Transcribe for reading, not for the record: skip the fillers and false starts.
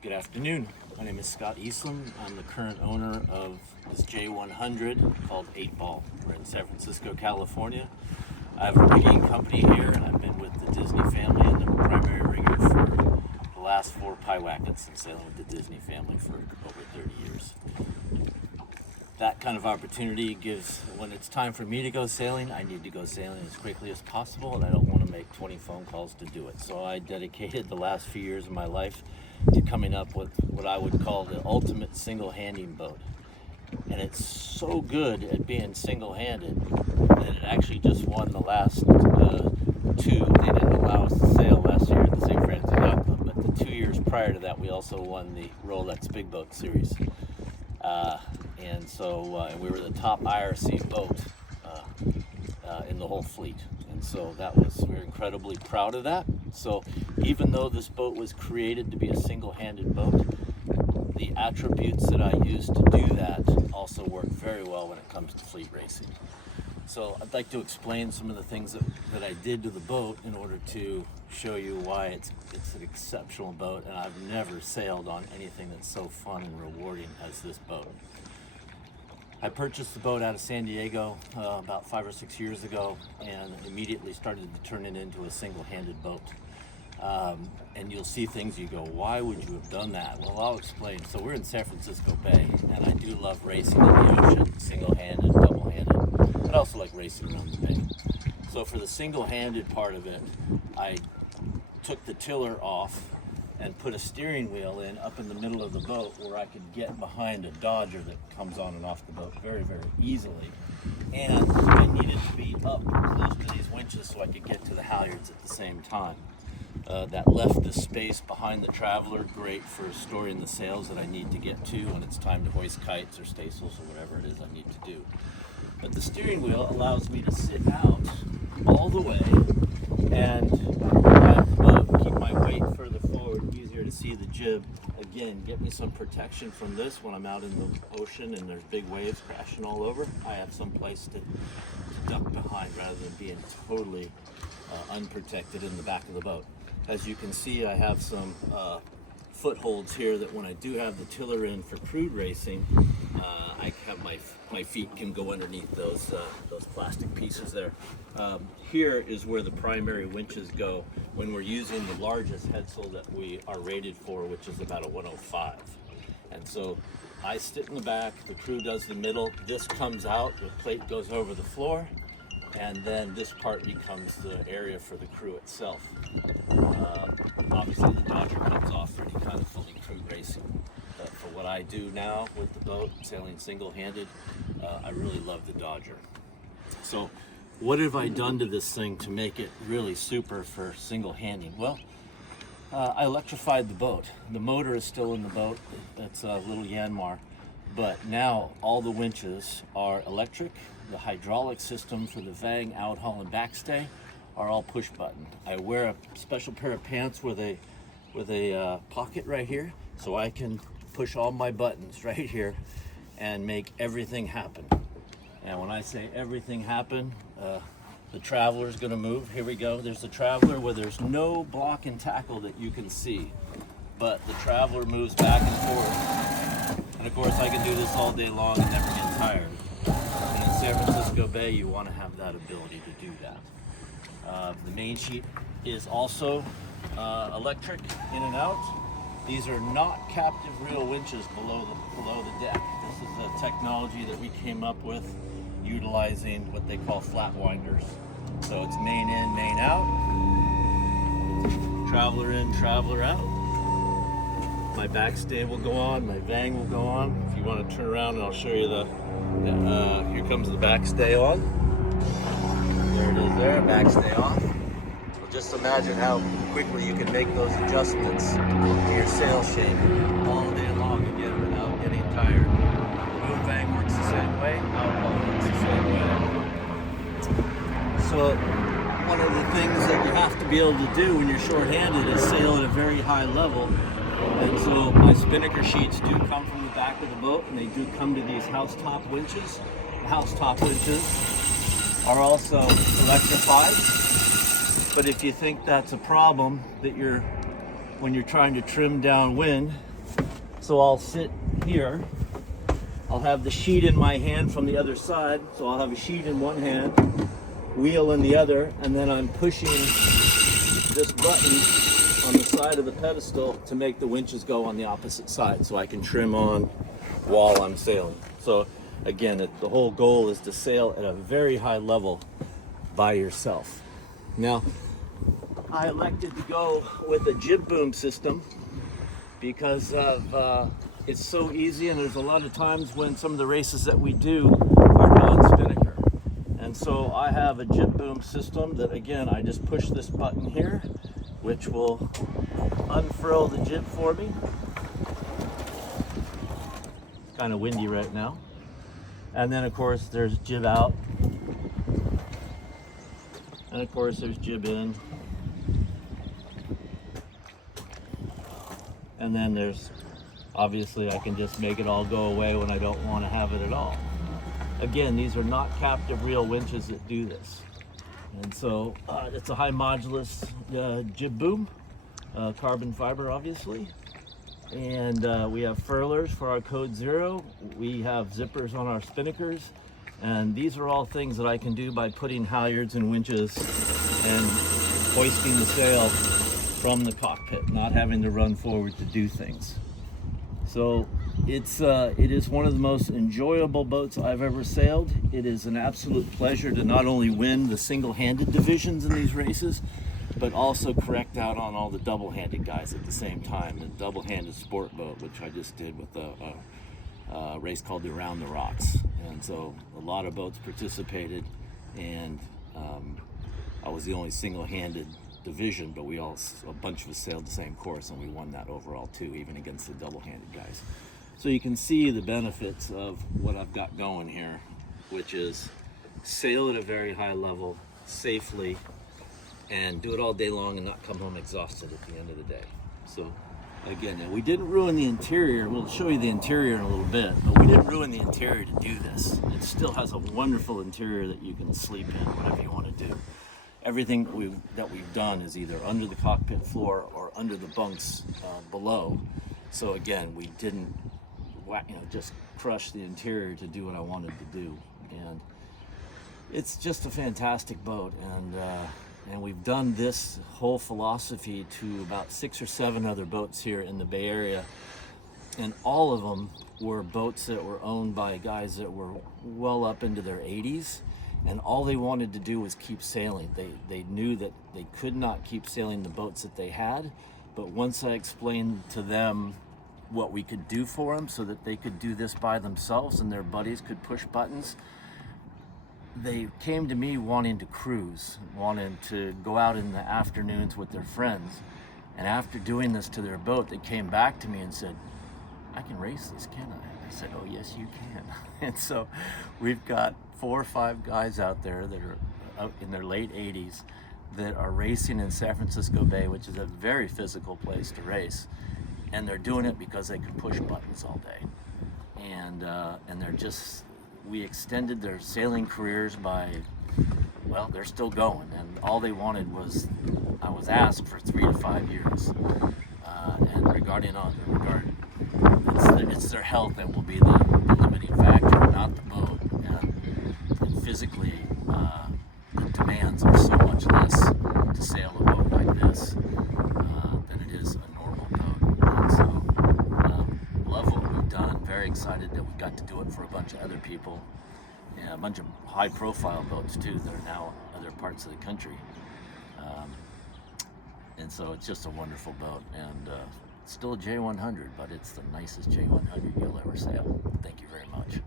Good afternoon. My name is Scott Easom. I'm the current owner of this J100 called 8 Ball. We're in San Francisco, California. I have a rigging company here, and I've been with the Disney family and the primary rigger for the last 4 Pyewackets and sailing with the Disney family for over 30 years. That kind of opportunity gives, when it's time for me to go sailing, I need to go sailing as quickly as possible, and I don't want to make 20 phone calls to do it. So I dedicated the last few years of my life to coming up with what I would call the ultimate single-handing boat. And it's so good at being single-handed that it actually just won the last 2. They didn't allow us to sail last year at the St. Francis Outlet, but the 2 years prior to that, we also won the Rolex Big Boat Series. And we were the top IRC boat in the whole fleet. And so we're incredibly proud of that. So even though this boat was created to be a single-handed boat, the attributes that I used to do that also work very well when it comes to fleet racing. So I'd like to explain some of the things that I did to the boat in order to show you why it's an exceptional boat, and I've never sailed on anything that's so fun and rewarding as this boat. I purchased the boat out of San Diego about 5 or 6 years ago, and immediately started to turn it into a single-handed boat. And you'll see things you go, why would you have done that? Well, I'll explain. So we're in San Francisco Bay, and I do love racing in the ocean, single-handed, double-handed, but I also like racing around the bay. So for the single-handed part of it, I took the tiller off and put a steering wheel in up in the middle of the boat where I could get behind a dodger that comes on and off the boat very, very easily. And I needed to be up close to these winches so I could get to the halyards at the same time. That left the space behind the Traveler great for storing the sails that I need to get to when it's time to hoist kites or staysails or whatever it is I need to do. But the steering wheel allows me to sit out all the way and have the boat keep my weight further forward, easier to see the jib. Again, get me some protection from this when I'm out in the ocean and there's big waves crashing all over. I have some place to duck behind rather than being totally unprotected in the back of the boat. As you can see, I have some footholds here that when I do have the tiller in for crude racing, I have my feet can go underneath those plastic pieces there. Here is where the primary winches go when we're using the largest headsail that we are rated for, which is about a 105. And so I sit in the back, the crew does the middle, this comes out, the plate goes over the floor, and then this part becomes the area for the crew itself. Obviously the Dodger comes off for any kind of fully crewed racing. But for what I do now with the boat, sailing single-handed, I really love the Dodger. So what have I done to this thing to make it really super for single-handing? Well, I electrified the boat. The motor is still in the boat. That's a little Yanmar. But now all the winches are electric. The hydraulic system for the vang, outhaul, and backstay are all push button. I wear a special pair of pants with a pocket right here, so I can push all my buttons right here and make everything happen. And when I say everything happen, the Traveler's gonna move. Here we go. There's the Traveler where there's no block and tackle that you can see, but the Traveler moves back and forth. And of course, I can do this all day long and never get tired. And in San Francisco Bay, you want to have that ability to do that. The main sheet is also electric in and out. These are not captive reel winches below the deck. This is a technology that we came up with utilizing what they call flat winders. So it's main in, main out, Traveler in, Traveler out. My backstay will go on, my vang will go on. If you want to turn around, and I'll show you here comes the backstay on. There it is there, backstay on. So just imagine how quickly you can make those adjustments to your sail shape all day long again without getting tired. Boom vang works the same way, outhaul works the same way. So one of the things that you have to be able to do when you're short-handed is sail at a very high level. And so my spinnaker sheets do come from the back of the boat, and they do come to these housetop winches. The housetop winches are also electrified. But if you think that's a problem, that when you're trying to trim down wind, So I'll sit here. I'll have the sheet in my hand from the other side. So I'll have a sheet in one hand, wheel in the other, and then I'm pushing this button on the side of the pedestal to make the winches go on the opposite side so I can trim on while I'm sailing. So again, the whole goal is to sail at a very high level by yourself. Now, I elected to go with a jib boom system because of it's so easy, and there's a lot of times when some of the races that we do are non-spinnaker. And so I have a jib boom system that, again, I just push this button here, which will unfurl the jib for me. It's kind of windy right now. And then of course there's jib out. And of course there's jib in. And then there's, obviously I can just make it all go away when I don't want to have it at all. Again, these are not captive reel winches that do this. And so it's a high modulus jib boom, carbon fiber obviously. And we have furlers for our code 0. We have zippers on our spinnakers. And these are all things that I can do by putting halyards and winches and hoisting the sail from the cockpit, not having to run forward to do things. So it is one of the most enjoyable boats I've ever sailed. It is an absolute pleasure to not only win the single-handed divisions in these races, but also correct out on all the double-handed guys at the same time. The double-handed sport boat, which I just did with a race called the Around the Rocks. And so a lot of boats participated, and I was the only single-handed division, but a bunch of us sailed the same course, and we won that overall too, even against the double-handed guys. So you can see the benefits of what I've got going here, which is sail at a very high level, safely, and do it all day long and not come home exhausted at the end of the day. So again, now we didn't ruin the interior. We'll show you the interior in a little bit, but we didn't ruin the interior to do this. It still has a wonderful interior that you can sleep in, whatever you want to do. Everything that we've done is either under the cockpit floor or under the bunks below. So again, we didn't just crush the interior to do what I wanted to do. And it's just a fantastic boat. And we've done this whole philosophy to about 6 or 7 other boats here in the Bay Area. And all of them were boats that were owned by guys that were well up into their 80s. And all they wanted to do was keep sailing. They knew that they could not keep sailing the boats that they had. But once I explained to them what we could do for them so that they could do this by themselves and their buddies could push buttons, they came to me wanting to cruise, wanting to go out in the afternoons with their friends. And after doing this to their boat, they came back to me and said, "I can race this, can I?" I said, "Oh, yes, you can." And so we've got 4 or 5 guys out there that are out in their late 80s that are racing in San Francisco Bay, which is a very physical place to race. And they're doing it because they can push buttons all day. And they're just, we extended their sailing careers by, well, they're still going. And all they wanted was, I was asked for 3 to 5 years. And it's their health that will be the limiting factor, not the boat. And physically, the demands are so much less to sail a boat like this than it is a normal boat. And so, love what we've done. Very excited that we got to do it for a bunch of other people. And a bunch of high-profile boats too that are now other parts of the country. And so it's just a wonderful boat, and it's still a J100, but it's the nicest J100 you'll ever sail. Thank you very much.